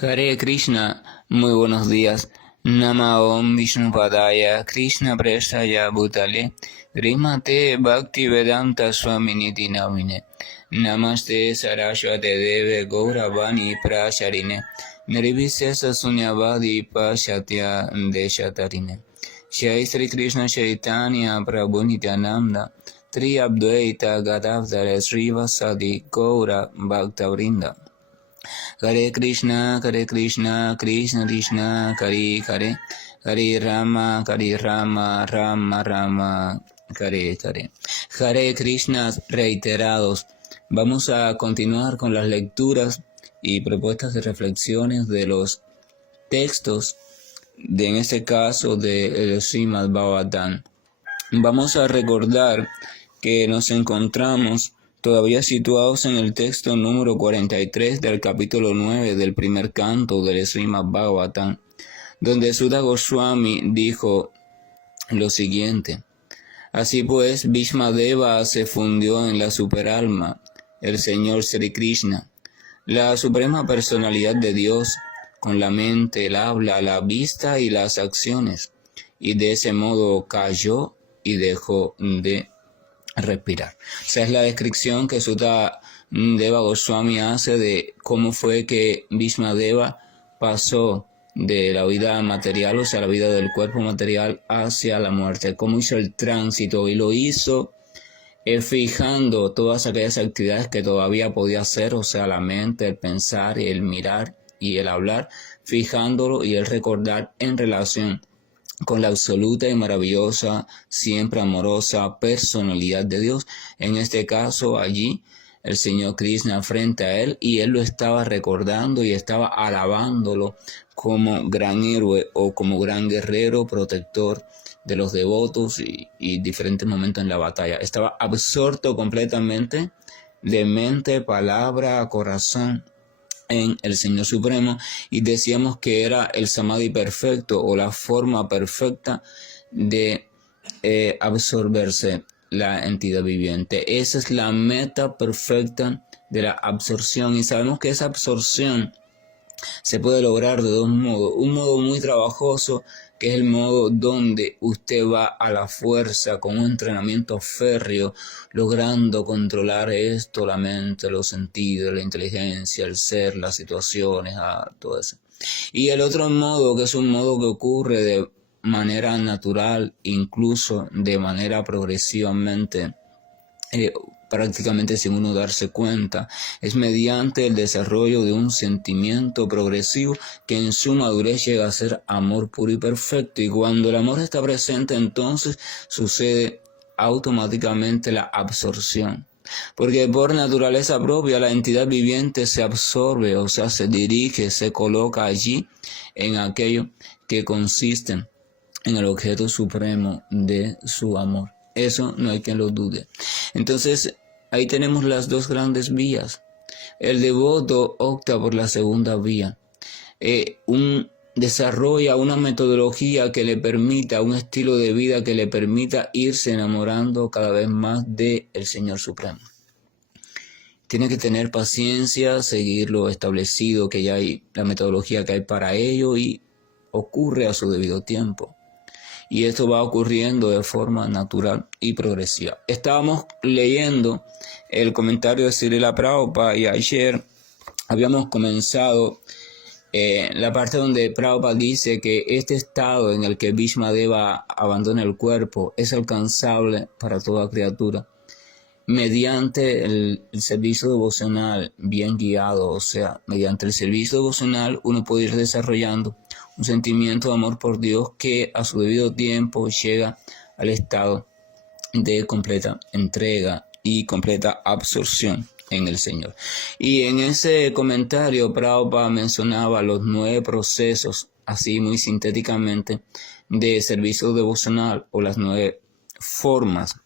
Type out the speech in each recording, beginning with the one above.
Hare Krishna, muy buenos días. Nama Om Vishnupadaya, Krishna Prestaya Bhutale, Srimate Bhaktivedanta Swaminiti Namine, Namaste Saraswate Deve Gauravani Prasharine, Nirvisesa Sunyavadi Pashatya Deshatarine. Shai Sri Krishna Chaitanya Prabhu Nityananda, Tri Abdvaita Gadavdara Srivasadi Gaura Bhaktavrinda. Hare Krishna, Krishna Krishna, Hare Hare, Hare Rama, Rama Rama, Hare Hare. Hare Krishna reiterados. Vamos a continuar con las lecturas y propuestas de reflexiones de los textos, en este caso de Srimad Bhagavatam. Vamos a recordar que nos encontramos todavía situados en el texto número 43 del capítulo 9 del primer canto del Srimad Bhagavatam, donde Sutta Goswami dijo lo siguiente: así pues, Bhishmadeva se fundió en la superalma, el Señor Sri Krishna, la suprema personalidad de Dios, con la mente, el habla, la vista y las acciones, y de ese modo cayó y dejó de respirar. O sea, es la descripción que Sutta Deva Goswami hace de cómo fue que Bhishmadeva pasó de la vida material, o sea, la vida del cuerpo material, hacia la muerte, cómo hizo el tránsito, y lo hizo fijando todas aquellas actividades que todavía podía hacer, o sea, la mente, el pensar, el mirar y el hablar, fijándolo y el recordar en relación con la absoluta y maravillosa, siempre amorosa personalidad de Dios. En este caso, allí, el Señor Krishna frente a él, y él lo estaba recordando y estaba alabándolo como gran héroe o como gran guerrero, protector de los devotos y diferentes momentos en la batalla. Estaba absorto completamente de mente, palabra, corazón en el Señor Supremo, y decíamos que era el Samadhi perfecto o la forma perfecta de absorberse la entidad viviente. Esa es la meta perfecta de la absorción, y sabemos que esa absorción se puede lograr de dos modos. Un modo muy trabajoso, que es el modo donde usted va a la fuerza con un entrenamiento férreo, logrando controlar esto, la mente, los sentidos, la inteligencia, el ser, las situaciones, todo eso. Y el otro modo, que es un modo que ocurre de manera natural, incluso de manera progresivamente, prácticamente sin uno darse cuenta, es mediante el desarrollo de un sentimiento progresivo que en su madurez llega a ser amor puro y perfecto. Y cuando el amor está presente, entonces sucede automáticamente la absorción, porque por naturaleza propia la entidad viviente se absorbe, o sea, se dirige, se coloca allí en aquello que consiste en el objeto supremo de su amor. Eso no hay quien lo dude. Entonces, ahí tenemos las dos grandes vías. El devoto opta por la segunda vía. Desarrolla una metodología que le permita, un estilo de vida que le permita irse enamorando cada vez más del Señor Supremo. Tiene que tener paciencia, seguir lo establecido, que ya hay, la metodología que hay para ello, y ocurre a su debido tiempo. Y esto va ocurriendo de forma natural y progresiva. Estábamos leyendo el comentario de Srila Prabhupada, y ayer habíamos comenzado la parte donde Prabhupada dice que este estado en el que Bhishmadeva abandona el cuerpo es alcanzable para toda criatura mediante el servicio devocional bien guiado. O sea, mediante el servicio devocional uno puede ir desarrollando un sentimiento de amor por Dios que a su debido tiempo llega al estado de completa entrega y completa absorción en el Señor. Y en ese comentario Prabhupada mencionaba los 9 procesos, así muy sintéticamente, de servicio devocional, o las 9 formas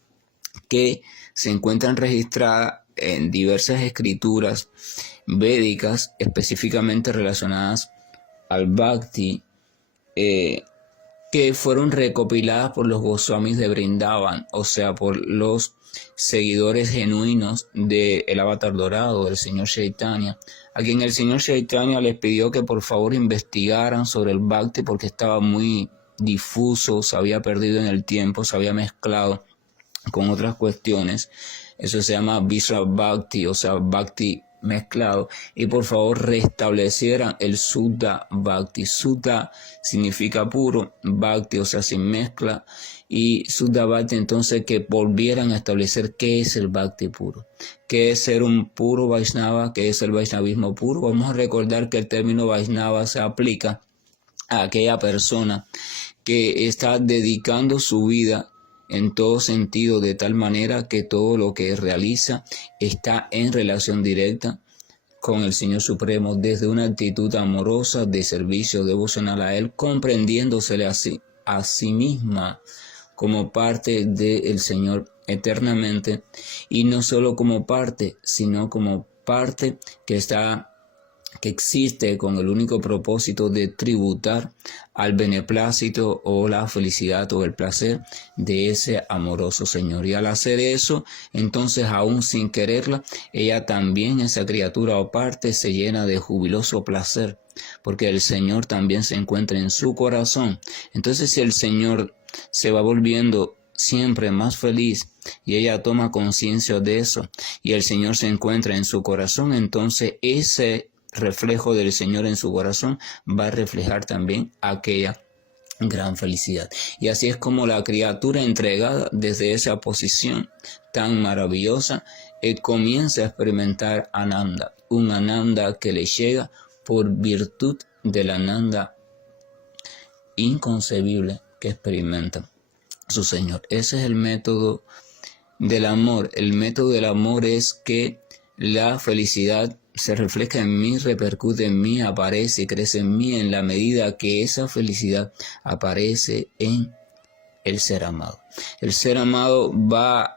que se encuentran registradas en diversas escrituras védicas específicamente relacionadas al Bhakti, que fueron recopiladas por los Goswamis de Vrindavan, o sea, por los seguidores genuinos del avatar dorado del Señor Chaitanya, a quien el señor Chaitanya les pidió que por favor investigaran sobre el Bhakti porque estaba muy difuso, se había perdido en el tiempo, se había mezclado con otras cuestiones. Eso se llama Vishra Bhakti, o sea, Bhakti mezclado, y por favor restablecieran el Shuddha Bhakti. Shuddha significa puro, Bhakti, o sea, sin mezcla, y Shuddha Bhakti, entonces que volvieran a establecer qué es el Bhakti puro, qué es ser un puro Vaishnava, qué es el Vaishnavismo puro. Vamos a recordar que el término Vaishnava se aplica a aquella persona que está dedicando su vida en todo sentido, de tal manera que todo lo que realiza está en relación directa con el Señor Supremo, desde una actitud amorosa de servicio devocional a Él, comprendiéndosele a sí misma como parte del Señor eternamente, y no solo como parte, sino como parte que existe con el único propósito de tributar al beneplácito o la felicidad o el placer de ese amoroso Señor. Y al hacer eso, entonces aún sin quererla, ella también, esa criatura o parte, se llena de jubiloso placer, porque el Señor también se encuentra en su corazón. Entonces, si el Señor se va volviendo siempre más feliz y ella toma conciencia de eso y el Señor se encuentra en su corazón, entonces ese reflejo del Señor en su corazón va a reflejar también aquella gran felicidad. Y así es como la criatura entregada desde esa posición tan maravillosa comienza a experimentar Ananda, un Ananda que le llega por virtud del Ananda inconcebible que experimenta su Señor. Ese es el método del amor. El método del amor es que la felicidad se refleja en mí, repercute en mí, aparece y crece en mí en la medida que esa felicidad aparece en el ser amado. El ser amado va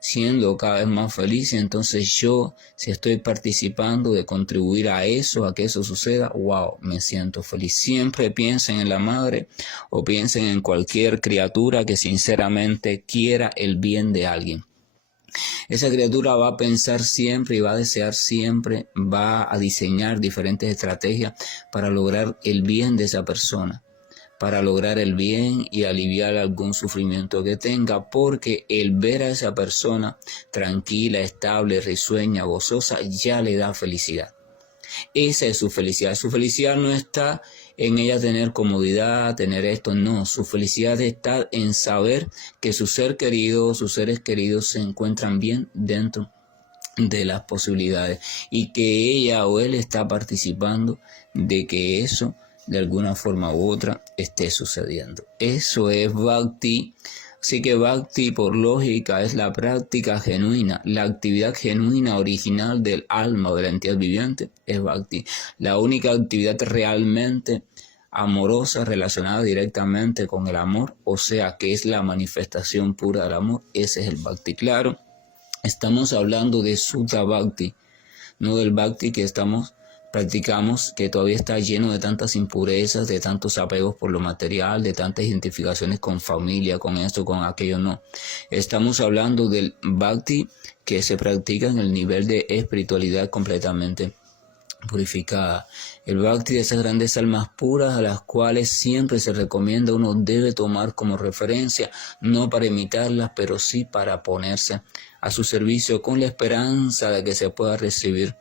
siendo cada vez más feliz y entonces yo, si estoy participando de contribuir a eso, a que eso suceda, wow, me siento feliz. Siempre piensen en la madre o piensen en cualquier criatura que sinceramente quiera el bien de alguien. Esa criatura va a pensar siempre y va a desear siempre, va a diseñar diferentes estrategias para lograr el bien de esa persona, para lograr el bien y aliviar algún sufrimiento que tenga, porque el ver a esa persona tranquila, estable, risueña, gozosa, ya le da felicidad. Esa es su felicidad. Su felicidad no está en ella tener comodidad, tener esto, no. Su felicidad está en saber que su ser querido, sus seres queridos se encuentran bien dentro de las posibilidades y que ella o él está participando de que eso de alguna forma u otra esté sucediendo. Eso es Bhakti. Así que Bhakti, por lógica, es la práctica genuina, la actividad genuina original del alma o de la entidad viviente, es Bhakti. La única actividad realmente amorosa relacionada directamente con el amor, o sea, que es la manifestación pura del amor, ese es el Bhakti. Claro, estamos hablando de Shuddha Bhakti, no del Bhakti que practicamos, que todavía está lleno de tantas impurezas, de tantos apegos por lo material, de tantas identificaciones con familia, con esto, con aquello, no. Estamos hablando del Bhakti que se practica en el nivel de espiritualidad completamente purificada. El Bhakti de esas grandes almas puras a las cuales siempre se recomienda, uno debe tomar como referencia, no para imitarlas, pero sí para ponerse a su servicio con la esperanza de que se pueda recibir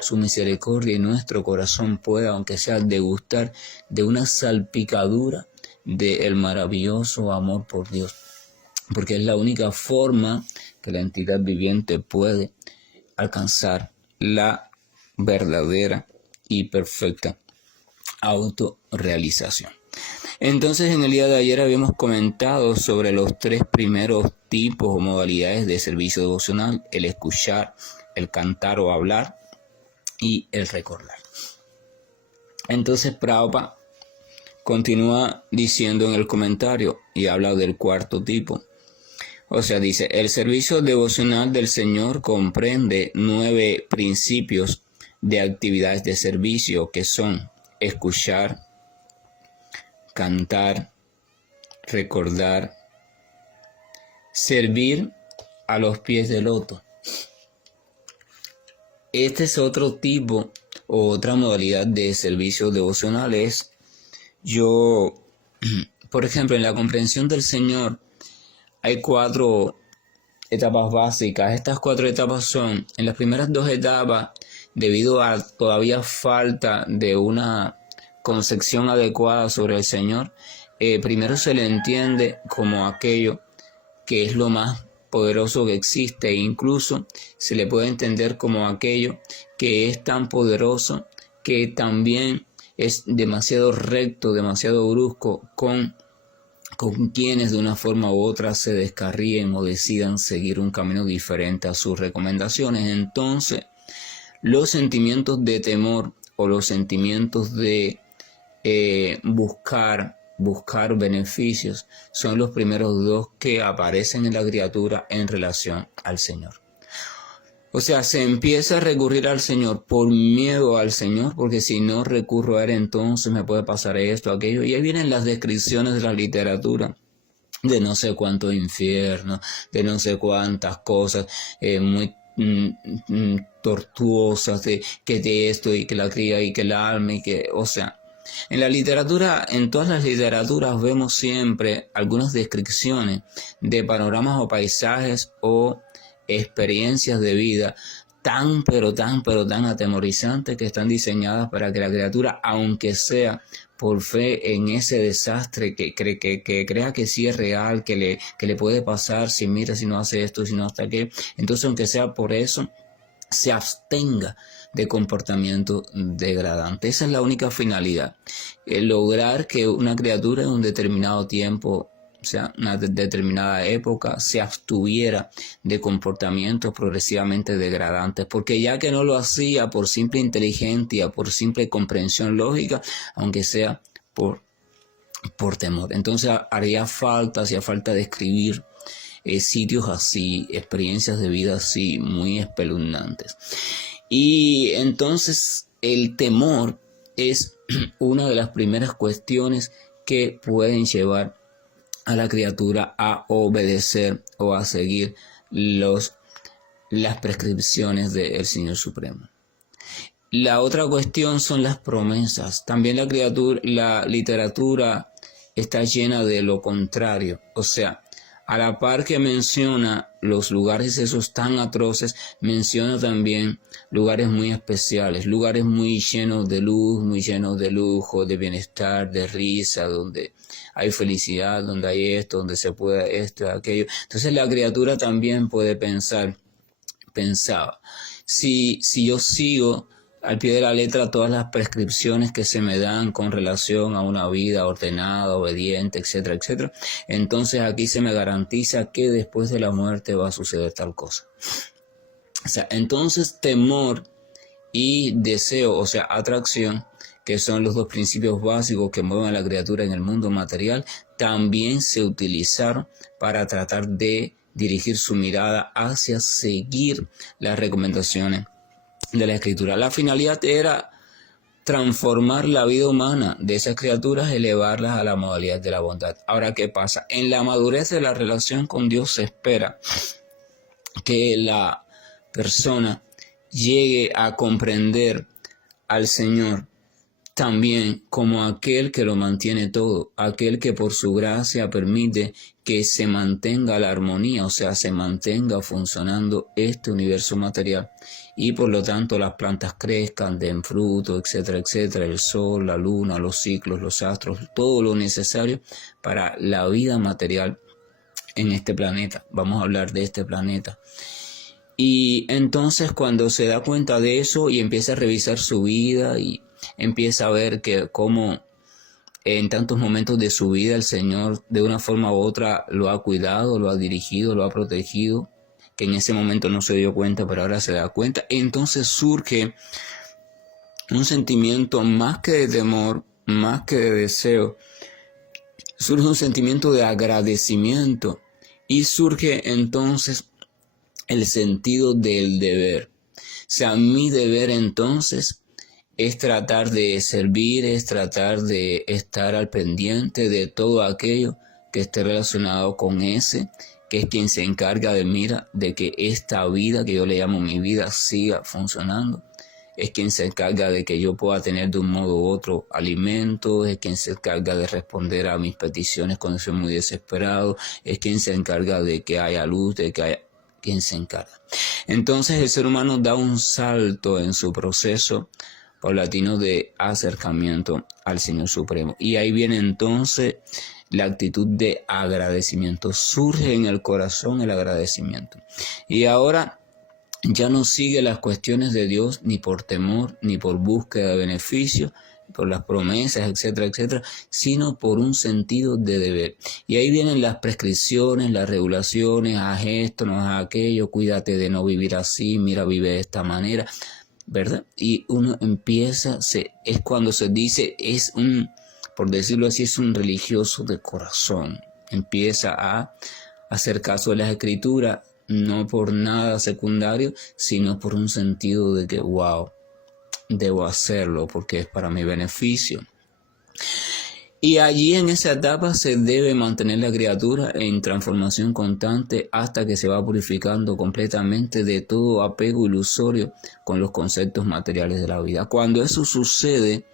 su misericordia y nuestro corazón pueda, aunque sea, degustar de una salpicadura del maravilloso amor por Dios, porque es la única forma que la entidad viviente puede alcanzar la verdadera y perfecta autorrealización. Entonces, en el día de ayer habíamos comentado sobre los 3 primeros tipos o modalidades de servicio devocional: el escuchar, el cantar o hablar y el recordar. Entonces Prabhupada continúa diciendo en el comentario y habla del 4º tipo. O sea, dice, el servicio devocional del Señor comprende 9 principios de actividades de servicio que son escuchar, cantar, recordar, servir a los pies del loto. Este es otro tipo o otra modalidad de servicio devocional. Es yo, por ejemplo, en la comprensión del Señor hay 4 etapas básicas. Estas 4 etapas son, en las primeras 2 etapas, debido a todavía falta de una concepción adecuada sobre el Señor, primero se le entiende como aquello que es lo más poderoso que existe, e incluso se le puede entender como aquello que es tan poderoso que también es demasiado recto, demasiado brusco con quienes de una forma u otra se descarríen o decidan seguir un camino diferente a sus recomendaciones. Entonces, los sentimientos de temor o los sentimientos de buscar beneficios son los primeros 2 que aparecen en la criatura en relación al Señor. O sea, se empieza a recurrir al Señor por miedo al Señor, porque si no recurro a Él, entonces me puede pasar esto, aquello. Y ahí vienen las descripciones de la literatura, de no sé cuántos infiernos, de no sé cuántas cosas muy tortuosas, que de esto y que la cría y que el alma y que, o sea, en la literatura, en todas las literaturas vemos siempre algunas descripciones de panoramas o paisajes o experiencias de vida tan atemorizantes que están diseñadas para que la criatura, aunque sea por fe en ese desastre que crea que sí es real, que le puede pasar si mira, si no hace esto, si no hasta qué, entonces aunque sea por eso, se abstenga de comportamiento degradante. Esa es la única finalidad, lograr que una criatura en un determinado tiempo, o sea, una determinada época, se abstuviera de comportamientos progresivamente degradantes, porque ya que no lo hacía por simple inteligencia, por simple comprensión lógica, aunque sea por temor. Entonces hacía falta describir sitios así, experiencias de vida así, muy espeluznantes. Y entonces el temor es una de las primeras cuestiones que pueden llevar a la criatura a obedecer o a seguir las prescripciones del Señor Supremo. La otra cuestión son las promesas. También la literatura está llena de lo contrario. O sea, a la par que menciona los lugares esos tan atroces, menciona también lugares muy especiales, lugares muy llenos de luz, muy llenos de lujo, de bienestar, de risa, donde hay felicidad, donde hay esto, donde se puede esto, aquello. Entonces la criatura también puede pensaba, si yo sigo al pie de la letra todas las prescripciones que se me dan con relación a una vida ordenada, obediente, etcétera, etcétera, entonces aquí se me garantiza que después de la muerte va a suceder tal cosa. O sea, entonces temor y deseo, o sea, atracción, que son los 2 principios básicos que mueven a la criatura en el mundo material, también se utilizaron para tratar de dirigir su mirada hacia seguir las recomendaciones de la Escritura. La finalidad era transformar la vida humana de esas criaturas, elevarlas a la modalidad de la bondad. Ahora, ¿qué pasa? En la madurez de la relación con Dios se espera que la persona llegue a comprender al Señor también como aquel que lo mantiene todo, aquel que por su gracia permite que se mantenga la armonía, o sea, se mantenga funcionando este universo material y por lo tanto las plantas crezcan, den fruto, etcétera, etcétera, el sol, la luna, los ciclos, los astros, todo lo necesario para la vida material en este planeta. Vamos a hablar de este planeta. Y entonces cuando se da cuenta de eso y empieza a revisar su vida y empieza a ver que cómo en tantos momentos de su vida el Señor de una forma u otra lo ha cuidado, lo ha dirigido, lo ha protegido, que en ese momento no se dio cuenta, pero ahora se da cuenta. Entonces surge un sentimiento más que de temor, más que de deseo, surge un sentimiento de agradecimiento y surge entonces el sentido del deber. O sea, mi deber entonces es tratar de servir, es tratar de estar al pendiente de todo aquello que esté relacionado con ese que es quien se encarga de que esta vida, que yo le llamo mi vida, siga funcionando. Es quien se encarga de que yo pueda tener de un modo u otro alimento, es quien se encarga de responder a mis peticiones cuando soy muy desesperado, es quien se encarga de que haya luz, de que haya... quien se encarga. Entonces el ser humano da un salto en su proceso paulatino de acercamiento al Señor Supremo. Y ahí viene entonces la actitud de agradecimiento. Surge en el corazón el agradecimiento. Y ahora ya no sigue las cuestiones de Dios ni por temor, ni por búsqueda de beneficio, por las promesas, etcétera, etcétera, sino por un sentido de deber. Y ahí vienen las prescripciones, las regulaciones, haz esto, no haz aquello, cuídate de no vivir así, mira, vive de esta manera, ¿verdad? Y uno empieza, es cuando se dice, por decirlo así, es un religioso de corazón. Empieza a hacer caso de las escrituras, no por nada secundario, sino por un sentido de que, wow, debo hacerlo porque es para mi beneficio. Y allí en esa etapa se debe mantener la criatura en transformación constante hasta que se va purificando completamente de todo apego ilusorio con los conceptos materiales de la vida. Cuando eso sucede,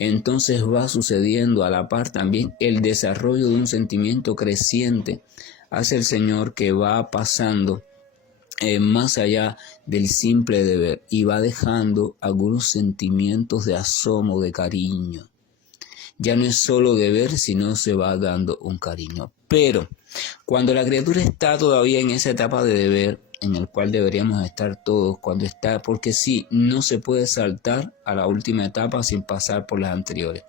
entonces va sucediendo a la par también el desarrollo de un sentimiento creciente hacia el Señor que va pasando más allá del simple deber y va dejando algunos sentimientos de asomo, de cariño. Ya no es solo deber, sino se va dando un cariño. Pero cuando la criatura está todavía en esa etapa de deber, en el cual deberíamos estar todos, porque sí, no se puede saltar a la última etapa sin pasar por las anteriores.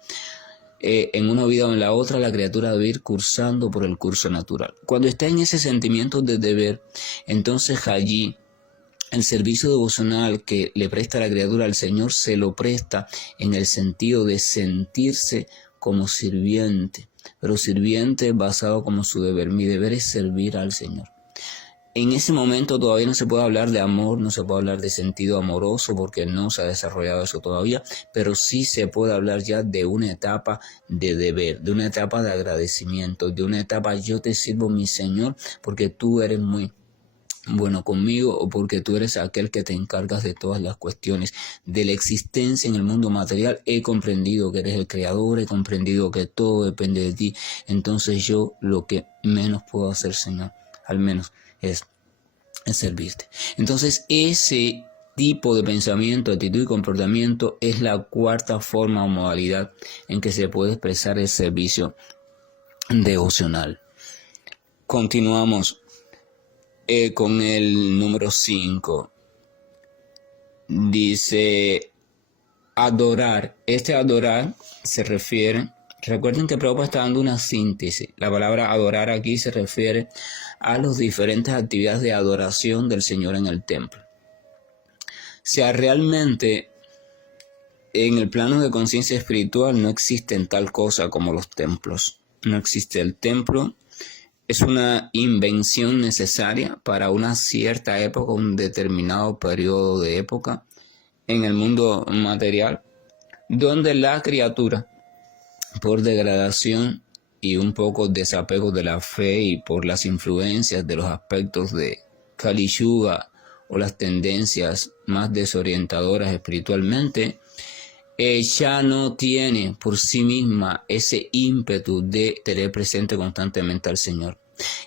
En una vida o en la otra, la criatura debe ir cursando por el curso natural. Cuando está en ese sentimiento de deber, entonces allí el servicio devocional que le presta la criatura al Señor se lo presta en el sentido de sentirse como sirviente, pero sirviente basado como su deber. Mi deber es servir al Señor. En ese momento todavía no se puede hablar de amor, no se puede hablar de sentido amoroso porque no se ha desarrollado eso todavía, pero sí se puede hablar ya de una etapa de deber, de una etapa de agradecimiento, de una etapa yo te sirvo mi Señor porque tú eres muy bueno conmigo o porque tú eres aquel que te encargas de todas las cuestiones de la existencia en el mundo material. He comprendido que eres el creador, he comprendido que todo depende de ti, entonces yo lo que menos puedo hacer, Señor, al menos es servirte. Entonces ese tipo de pensamiento, actitud y comportamiento es la cuarta forma o modalidad en que se puede expresar el servicio devocional. Continuamos con el número 5. Dice adorar. Este adorar se refiere, recuerden que Prabhupada está dando una síntesis. La palabra adorar aquí se refiere a las diferentes actividades de adoración del Señor en el templo. O sea, realmente en el plano de conciencia espiritual no existen tal cosa como los templos. No existe el templo. Es una invención necesaria para una cierta época, un determinado periodo de época en el mundo material, donde la criatura, por degradación y un poco desapego de la fe y por las influencias de los aspectos de Kali Yuga o las tendencias más desorientadoras espiritualmente, ya no tiene por sí misma ese ímpetu de tener presente constantemente al Señor.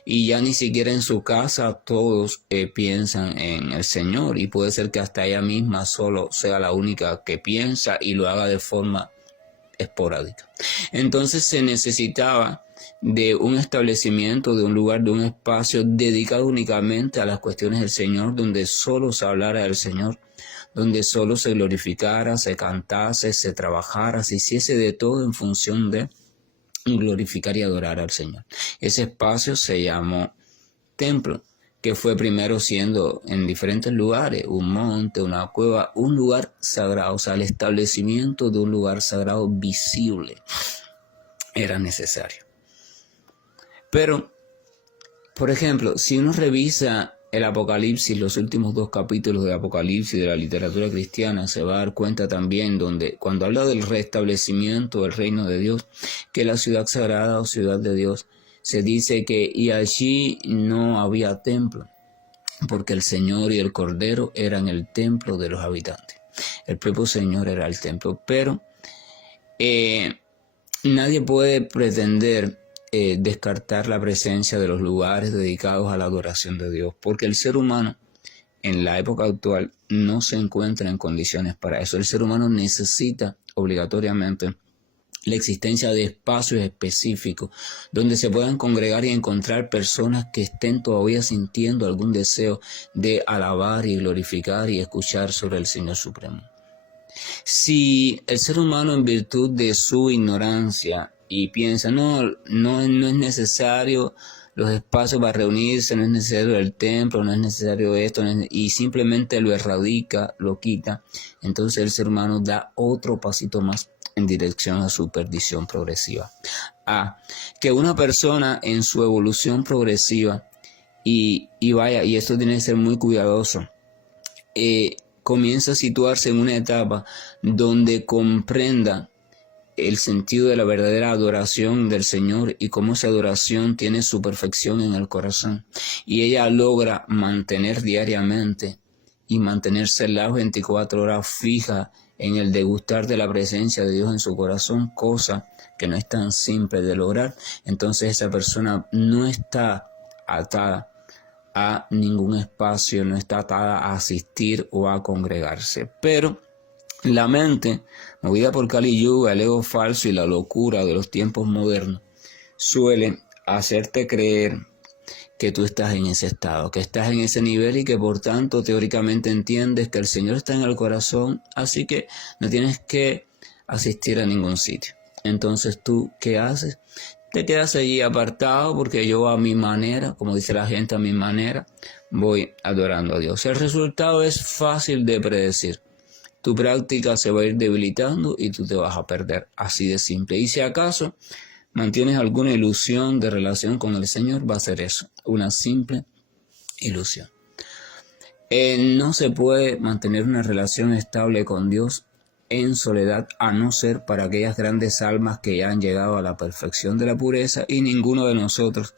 Y ya ni siquiera en su casa todos piensan en el Señor, y puede ser que hasta ella misma solo sea la única que piensa y lo haga de forma esporádica. Entonces se necesitaba de un establecimiento, de un lugar, de un espacio dedicado únicamente a las cuestiones del Señor, donde solo se hablara del Señor, donde solo se glorificara, se cantase, se trabajara, se hiciese de todo en función de glorificar y adorar al Señor. Ese espacio se llamó templo, que fue primero siendo en diferentes lugares, un monte, una cueva, un lugar sagrado, o sea, el establecimiento de un lugar sagrado visible era necesario. Pero, por ejemplo, si uno revisa el Apocalipsis, los últimos 2 capítulos de Apocalipsis de la literatura cristiana, se va a dar cuenta también donde, cuando habla del restablecimiento del reino de Dios, que la ciudad sagrada o ciudad de Dios se dice que y allí no había templo, porque el Señor y el Cordero eran el templo de los habitantes. El propio Señor era el templo, pero nadie puede pretender descartar la presencia de los lugares dedicados a la adoración de Dios, porque el ser humano en la época actual no se encuentra en condiciones para eso. El ser humano necesita obligatoriamente la existencia de espacios específicos donde se puedan congregar y encontrar personas que estén todavía sintiendo algún deseo de alabar y glorificar y escuchar sobre el Señor Supremo. Si el ser humano, en virtud de su ignorancia, y piensa, no es necesario los espacios para reunirse, no es necesario el templo, no es necesario esto, y simplemente lo erradica, lo quita, entonces el ser humano da otro pasito más en dirección a su perdición progresiva. Que una persona en su evolución progresiva, y esto tiene que ser muy cuidadoso, comienza a situarse en una etapa donde comprenda el sentido de la verdadera adoración del Señor y cómo esa adoración tiene su perfección en el corazón. Y ella logra mantener diariamente y mantenerse las 24 horas fija en el degustar de la presencia de Dios en su corazón, cosa que no es tan simple de lograr. Entonces esa persona no está atada a ningún espacio, no está atada a asistir o a congregarse. Pero la mente, movida por Kali Yuga, el ego falso y la locura de los tiempos modernos, suele hacerte creer que tú estás en ese estado, que estás en ese nivel y que por tanto teóricamente entiendes que el Señor está en el corazón, así que no tienes que asistir a ningún sitio. Entonces tú, ¿qué haces? Te quedas allí apartado porque yo a mi manera, como dice la gente, a mi manera, voy adorando a Dios. El resultado es fácil de predecir. Tu práctica se va a ir debilitando y tú te vas a perder, así de simple. Y si acaso mantienes alguna ilusión de relación con el Señor, va a ser eso, una simple ilusión. No se puede mantener una relación estable con Dios en soledad, a no ser para aquellas grandes almas que ya han llegado a la perfección de la pureza, y ninguno de nosotros,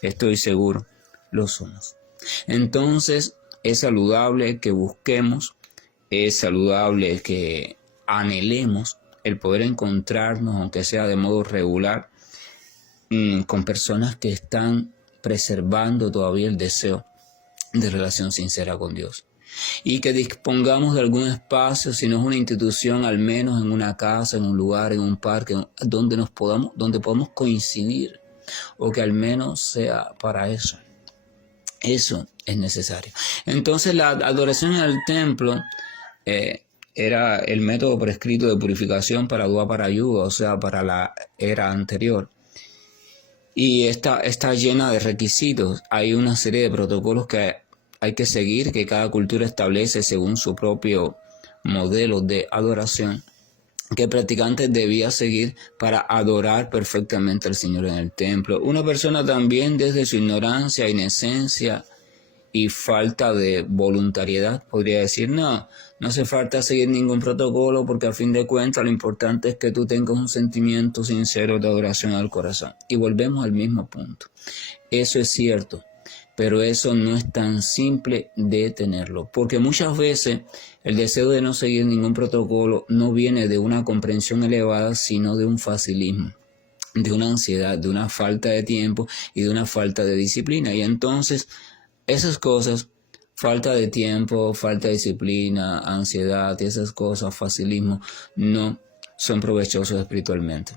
estoy seguro, lo somos. Entonces es saludable que busquemos, es saludable que anhelemos el poder encontrarnos, aunque sea de modo regular, con personas que están preservando todavía el deseo de relación sincera con Dios. Y que dispongamos de algún espacio, si no es una institución, al menos en una casa, en un lugar, en un parque, donde podamos coincidir, o que al menos sea para eso. Eso es necesario. Entonces la adoración en el templo era el método prescrito de purificación para Dwapara Yuga, o sea, para la era anterior. Y está llena de requisitos. Hay una serie de protocolos que hay que seguir, que cada cultura establece según su propio modelo de adoración, que el practicante debía seguir para adorar perfectamente al Señor en el templo. Una persona también, desde su ignorancia, inocencia y falta de voluntariedad, podría decir, no hace falta seguir ningún protocolo, porque a fin de cuentas lo importante es que tú tengas un sentimiento sincero de adoración al corazón. Y volvemos al mismo punto. Eso es cierto, pero eso no es tan simple de tenerlo, porque muchas veces el deseo de no seguir ningún protocolo no viene de una comprensión elevada, sino de un facilismo, de una ansiedad, de una falta de tiempo y de una falta de disciplina. Y entonces esas cosas, falta de tiempo, falta de disciplina, ansiedad y esas cosas, facilismo, no son provechosos espiritualmente.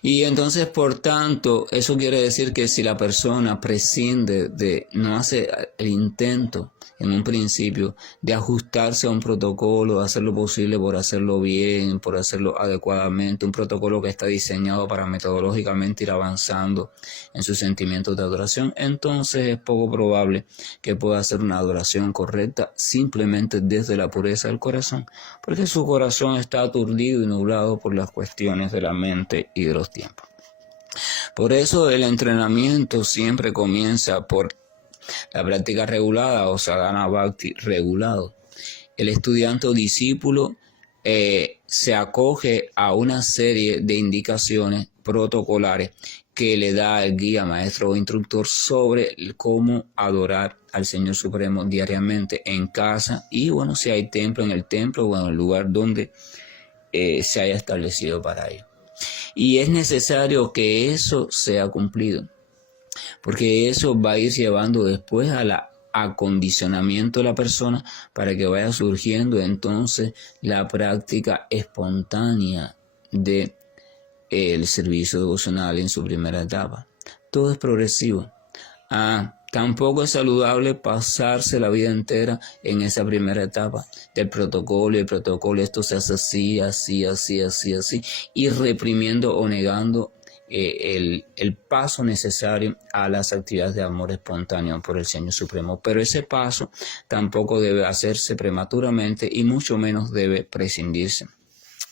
Y entonces, por tanto, eso quiere decir que si la persona prescinde no hace el intento en un principio de ajustarse a un protocolo, hacer lo posible por hacerlo bien, por hacerlo adecuadamente, un protocolo que está diseñado para metodológicamente ir avanzando en sus sentimientos de adoración, entonces es poco probable que pueda hacer una adoración correcta simplemente desde la pureza del corazón, porque su corazón está aturdido y nublado por las cuestiones de la mente y de los tiempos. Por eso el entrenamiento siempre comienza por la práctica regulada o sadhana bhakti regulado. El estudiante o discípulo se acoge a una serie de indicaciones protocolares que le da el guía, maestro o instructor sobre cómo adorar al Señor Supremo diariamente en casa y bueno, si hay templo, en el templo o en el lugar donde se haya establecido para ello. Y es necesario que eso sea cumplido, porque eso va a ir llevando después a la acondicionamiento de la persona para que vaya surgiendo entonces la práctica espontánea de el servicio devocional en su primera etapa. Todo es progresivo. Tampoco es saludable pasarse la vida entera en esa primera etapa del protocolo. El protocolo, esto se hace así, y reprimiendo o negando el paso necesario a las actividades de amor espontáneo por el Señor Supremo. Pero ese paso tampoco debe hacerse prematuramente y mucho menos debe prescindirse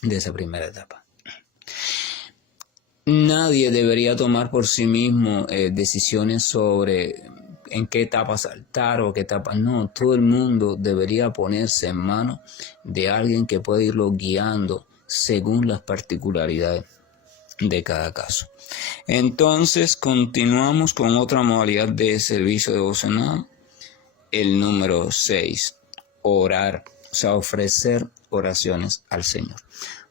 de esa primera etapa. Nadie debería tomar por sí mismo decisiones sobre en qué etapa saltar o qué etapa no. Todo el mundo debería ponerse en manos de alguien que pueda irlo guiando según las particularidades de cada caso. Entonces continuamos con otra modalidad de servicio devocional, el número 6, orar, o sea, ofrecer oraciones al Señor.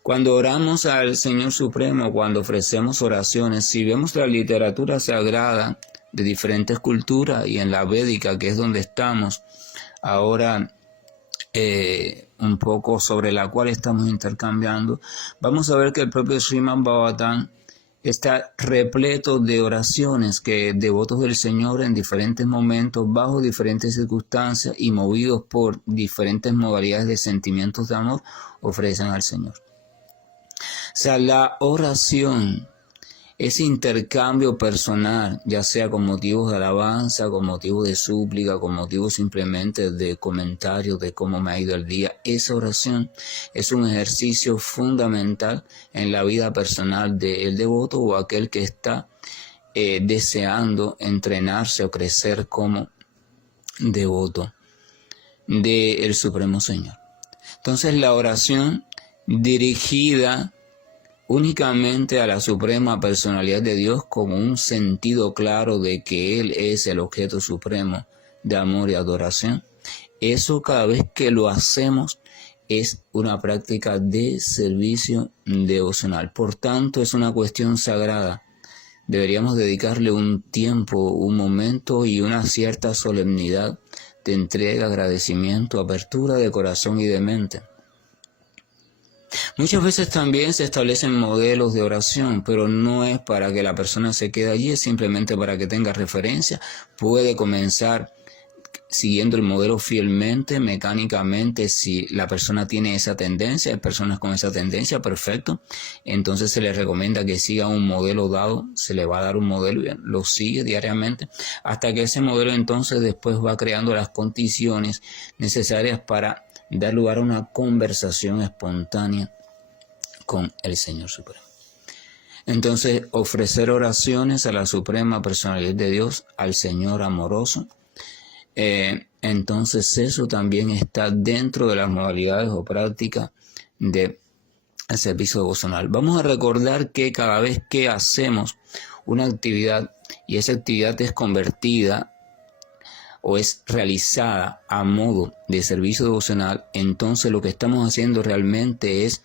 Cuando oramos al Señor Supremo, cuando ofrecemos oraciones, si vemos la literatura sagrada de diferentes culturas y en la védica, que es donde estamos ahora, un poco sobre la cual estamos intercambiando, vamos a ver que el propio Srimad Bhagavatam está repleto de oraciones que devotos del Señor en diferentes momentos, bajo diferentes circunstancias y movidos por diferentes modalidades de sentimientos de amor, ofrecen al Señor. O sea, la oración, ese intercambio personal, ya sea con motivos de alabanza, con motivos de súplica, con motivos simplemente de comentarios de cómo me ha ido el día, esa oración es un ejercicio fundamental en la vida personal del devoto o aquel que está deseando entrenarse o crecer como devoto del Supremo Señor. Entonces la oración dirigida únicamente a la suprema personalidad de Dios como un sentido claro de que Él es el objeto supremo de amor y adoración. Eso cada vez que lo hacemos es una práctica de servicio devocional. Por tanto, es una cuestión sagrada. Deberíamos dedicarle un tiempo, un momento y una cierta solemnidad de entrega, agradecimiento, apertura de corazón y de mente. Muchas veces también se establecen modelos de oración, pero no es para que la persona se quede allí, es simplemente para que tenga referencia. Puede comenzar siguiendo el modelo fielmente, mecánicamente, si la persona tiene esa tendencia, hay personas con esa tendencia, perfecto. Entonces se le recomienda que siga un modelo dado, se le va a dar un modelo y lo sigue diariamente, hasta que ese modelo entonces después va creando las condiciones necesarias para dar lugar a una conversación espontánea con el Señor Supremo. Entonces, ofrecer oraciones a la Suprema Personalidad de Dios, al Señor amoroso, entonces eso también está dentro de las modalidades o prácticas del servicio devocional. Vamos a recordar que cada vez que hacemos una actividad y esa actividad es convertida o es realizada a modo de servicio devocional, entonces lo que estamos haciendo realmente es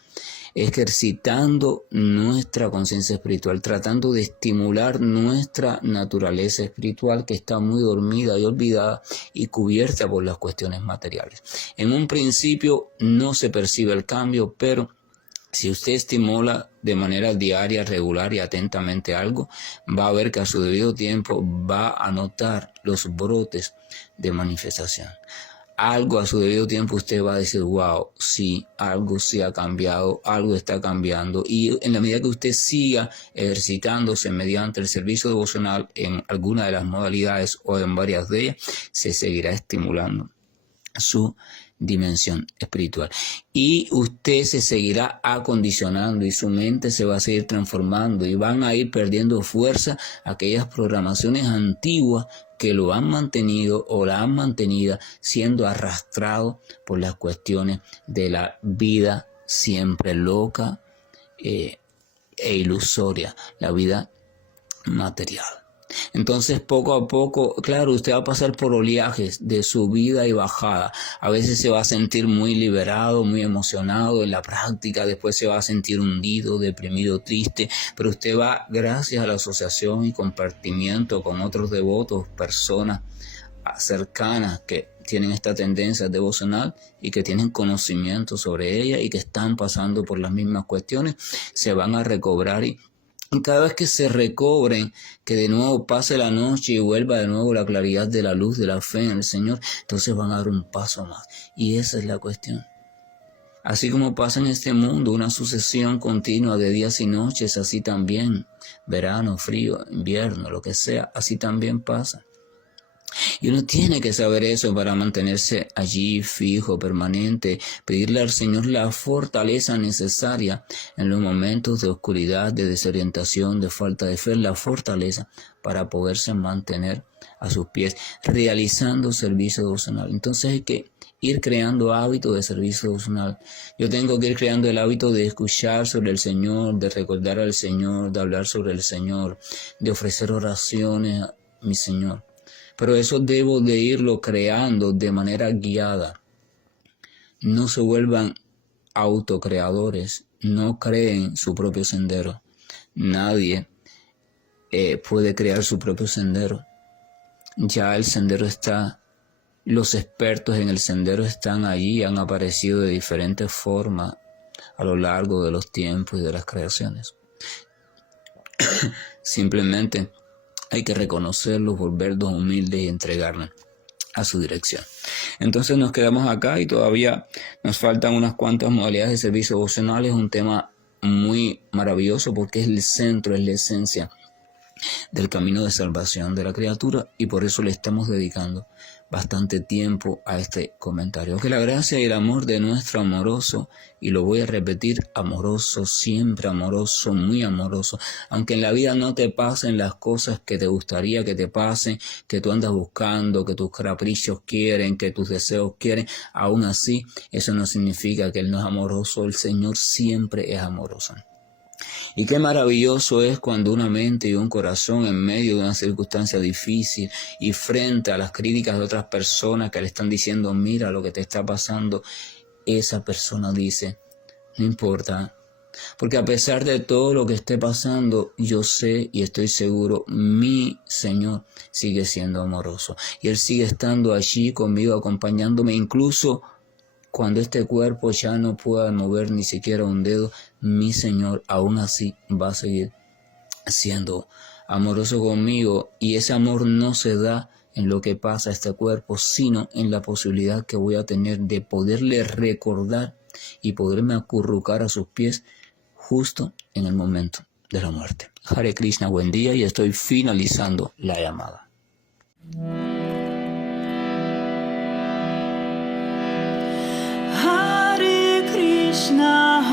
ejercitando nuestra conciencia espiritual, tratando de estimular nuestra naturaleza espiritual que está muy dormida y olvidada y cubierta por las cuestiones materiales. En un principio no se percibe el cambio, pero si usted estimula de manera diaria, regular y atentamente algo, va a ver que a su debido tiempo va a notar los brotes de manifestación. Algo a su debido tiempo usted va a decir, wow, sí, algo sí ha cambiado, algo está cambiando. Y en la medida que usted siga ejercitándose mediante el servicio devocional en alguna de las modalidades o en varias de ellas, se seguirá estimulando su dimensión espiritual y usted se seguirá acondicionando y su mente se va a seguir transformando y van a ir perdiendo fuerza aquellas programaciones antiguas que lo han mantenido o la han mantenido siendo arrastrado por las cuestiones de la vida siempre loca e ilusoria, la vida material. Entonces, poco a poco, claro, usted va a pasar por oleajes de subida y bajada. A veces se va a sentir muy liberado, muy emocionado en la práctica, después se va a sentir hundido, deprimido, triste, pero usted va, gracias a la asociación y compartimiento con otros devotos, personas cercanas que tienen esta tendencia devocional y que tienen conocimiento sobre ella y que están pasando por las mismas cuestiones, se van a recobrar y cada vez que se recobren, que de nuevo pase la noche y vuelva de nuevo la claridad de la luz de la fe en el Señor, entonces van a dar un paso más. Y esa es la cuestión. Así como pasa en este mundo una sucesión continua de días y noches, así también, verano, frío, invierno, lo que sea, así también pasa. Y uno tiene que saber eso para mantenerse allí fijo, permanente, pedirle al Señor la fortaleza necesaria en los momentos de oscuridad, de desorientación, de falta de fe, la fortaleza para poderse mantener a sus pies, realizando servicio devocional. Entonces hay que ir creando hábitos de servicio devocional. Yo tengo que ir creando el hábito de escuchar sobre el Señor, de recordar al Señor, de hablar sobre el Señor, de ofrecer oraciones a mi Señor. Pero eso debo de irlo creando de manera guiada. No se vuelvan autocreadores, no creen su propio sendero. Nadie puede crear su propio sendero. Ya el sendero está, los expertos en el sendero están allí, han aparecido de diferentes formas a lo largo de los tiempos y de las creaciones. Simplemente hay que reconocerlos, volverlos humildes y entregarnos a su dirección. Entonces nos quedamos acá y todavía nos faltan unas cuantas modalidades de servicio devocional. Es un tema muy maravilloso porque es el centro, es la esencia del camino de salvación de la criatura y por eso le estamos dedicando bastante tiempo a este comentario. Que la gracia y el amor de nuestro amoroso, y lo voy a repetir, amoroso, siempre amoroso, muy amoroso, aunque en la vida no te pasen las cosas que te gustaría que te pasen, que tú andas buscando, que tus caprichos quieren, que tus deseos quieren, aún así eso no significa que Él no es amoroso. El Señor siempre es amoroso. Y qué maravilloso es cuando una mente y un corazón en medio de una circunstancia difícil y frente a las críticas de otras personas que le están diciendo, mira lo que te está pasando, esa persona dice, no importa, porque a pesar de todo lo que esté pasando, yo sé y estoy seguro, mi Señor sigue siendo amoroso. Y Él sigue estando allí conmigo, acompañándome, incluso cuando este cuerpo ya no pueda mover ni siquiera un dedo, mi Señor aún así va a seguir siendo amoroso conmigo. Y ese amor no se da en lo que pasa a este cuerpo, sino en la posibilidad que voy a tener de poderle recordar y poderme acurrucar a sus pies justo en el momento de la muerte. Hare Krishna, buen día, y estoy finalizando la llamada. Krishna